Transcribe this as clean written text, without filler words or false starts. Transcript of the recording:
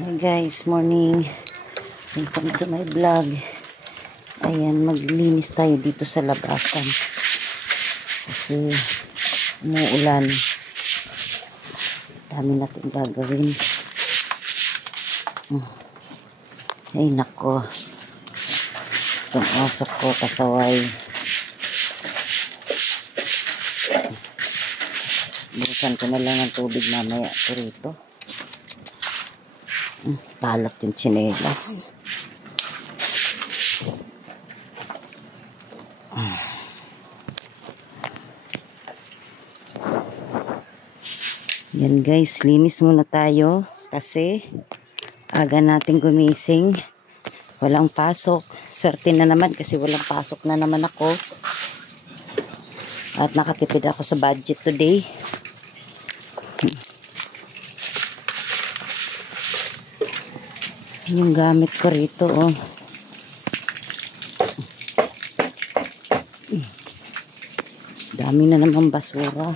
Hi guys, morning. Welcome to my vlog. Ayan, maglinis tayo dito sa labasan. Kasi umuulan. Dami natin gagawin. Ay nako. Itong asok ko kasaway. Bukan ko na lang ang tubig mamaya ito rito. Kalat yung tsinelas. Yan guys, linis muna tayo kasi aga natin gumising. Walang pasok. Swerte na naman kasi walang pasok na naman ako. At nakatipid ako sa budget today. Yung gamit ko rito, oh. Dami na naman basura.